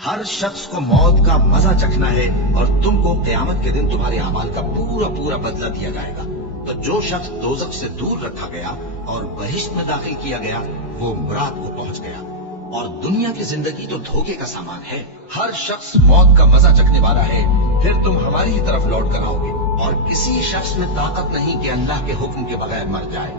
ہر شخص کو موت کا مزہ چکھنا ہے اور تم کو قیامت کے دن تمہارے اعمال کا پورا پورا بدلہ دیا جائے گا۔ تو جو شخص دوزخ سے دور رکھا گیا اور بہشت میں داخل کیا گیا وہ مراد کو پہنچ گیا، اور دنیا کی زندگی تو دھوکے کا سامان ہے۔ ہر شخص موت کا مزہ چکھنے والا ہے، پھر تم ہماری ہی طرف لوٹ کر آؤ گے، اور کسی شخص میں طاقت نہیں کہ اللہ کے حکم کے بغیر مر جائے۔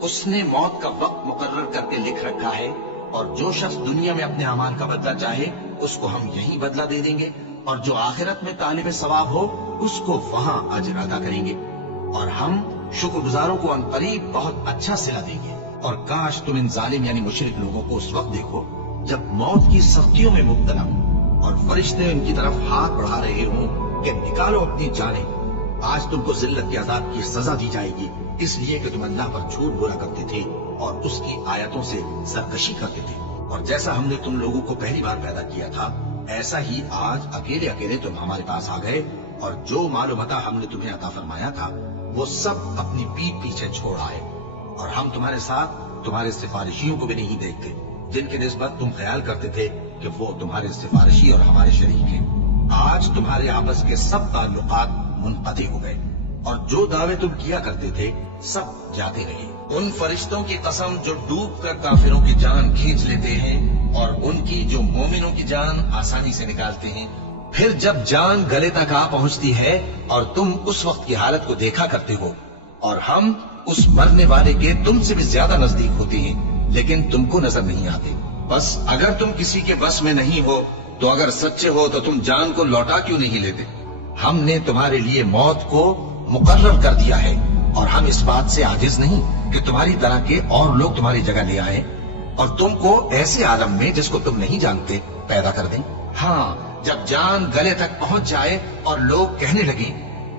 اس نے موت کا وقت مقرر کر کے لکھ رکھا ہے، اور جو شخص دنیا میں اپنے اعمال کا بدلہ چاہے اس کو ہم یہی بدلہ دے دیں گے، اور جو آخرت میں طالب ثواب ہو اس کو وہاں اجر ادا کریں گے، اور ہم شکر گزاروں کو ان قریب بہت اچھا صلہ دیں گے۔ اور کاش تم ان ظالم یعنی مشرک لوگوں کو اس وقت دیکھو جب موت کی سختیوں میں مبتلا ہوں اور فرشتے ان کی طرف ہاتھ بڑھا رہے ہوں کہ نکالو اپنی جانیں۔ آج تم کو ذلت کے عذاب کی سزا دی جائے گی، اس لیے کہ تم اللہ پر جھوٹ بولا کرتے تھے اور اس کی آیتوں سے سرکشی کرتے تھے۔ اور جیسا ہم نے تم لوگوں کو پہلی بار پیدا کیا تھا ایسا ہی آج اکیلے اکیلے تم ہمارے پاس آ گئے، اور جو مال و متاع ہم نے تمہیں عطا فرمایا تھا وہ سب اپنی پیٹھ پیچھے چھوڑ آئے، اور ہم تمہارے ساتھ تمہارے سفارشیوں کو بھی نہیں دیکھتے جن کے نسبت تم خیال کرتے تھے کہ وہ تمہارے سفارشی اور ہمارے شریک ہیں۔ آج تمہارے آپس کے سب تعلقات منقطع ہو گئے، اور جو دعوے تم کیا کرتے تھے سب جاتے رہے۔ ان فرشتوں کی قسم جو ڈوب کر کافروں کی جان کھینچ لیتے ہیں، اور ان کی جو مومنوں کی جان آسانی سے نکالتے ہیں۔ پھر جب جان گلے تک آ پہنچتی ہے اور تم اس وقت کی حالت کو دیکھا کرتے ہو، اور ہم اس مرنے والے کے تم سے بھی زیادہ نزدیک ہوتے ہیں لیکن تم کو نظر نہیں آتے۔ بس اگر تم کسی کے بس میں نہیں ہو تو اگر سچے ہو تو تم جان کو لوٹا کیوں نہیں لیتے؟ ہم نے تمہارے لیے موت کو مقرر کر دیا ہے، اور ہم اس بات سے عاجز نہیں کہ تمہاری طرح کے اور لوگ تمہاری جگہ لے آئے اور تم کو ایسے عالم میں جس کو تم نہیں جانتے پیدا کر دیں۔ ہاں، جب جان گلے تک پہنچ جائے اور لوگ کہنے لگیں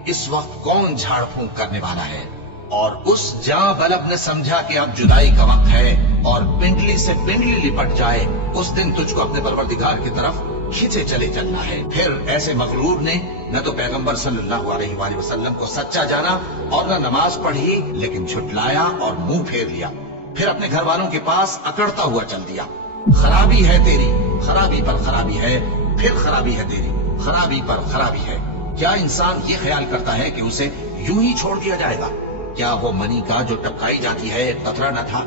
اس وقت کون جھاڑ پھونک کرنے والا ہے، اور اس جاں بلب نے سمجھا کہ اب جدائی کا وقت ہے اور پنڈلی سے پنڈلی لپٹ جائے، اس دن تجھ کو اپنے پروردگار کی طرف کھینچے چلے چلنا ہے۔ پھر ایسے مغرور نے نہ تو پیغمبر صلی اللہ علیہ وآلہ وسلم کو سچا جانا اور نہ نماز پڑھی لیکن جھٹلایا اور منہ پھیر لیا، پھر اپنے گھر والوں کے پاس اکڑتا ہوا چل دیا۔ خرابی ہے تیری، خرابی پر خرابی ہے، پھر خرابی ہے تیری، خرابی پر خرابی ہے۔ کیا انسان یہ خیال کرتا ہے کہ اسے یوں ہی چھوڑ دیا جائے گا؟ کیا وہ منی کا جو ٹپکائی جاتی ہے قطرہ نہ تھا،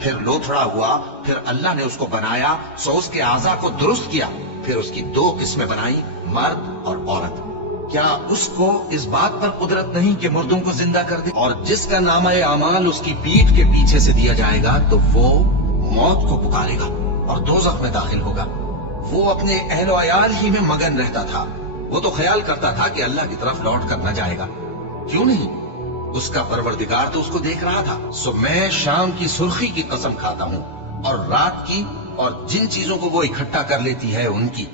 پھر لوتھڑا ہوا، پھر اللہ نے اس کو بنایا سو اس کے اعضاء کو درست کیا، پھر اس کی دو قسمیں بنائی، مرد اور عورت۔ کیا اس کو اس بات پر قدرت نہیں کہ مردوں کو زندہ کر دے؟ اور جس کا نامہ اعمال اس کی پیٹھ کے پیچھے سے دیا جائے گا تو وہ موت کو پکارے گا اور دوزخ میں داخل ہوگا۔ وہ اپنے اہل و عیال ہی میں مگن رہتا تھا، وہ تو خیال کرتا تھا کہ اللہ کی طرف لوٹ کر نہ جائے گا۔ کیوں نہیں؟ اس کا پروردگار تو اس کو دیکھ رہا تھا۔ سو میں شام کی سرخی کی قسم کھاتا ہوں، اور رات کی، اور جن چیزوں کو وہ اکٹھا کر لیتی ہے ان کی۔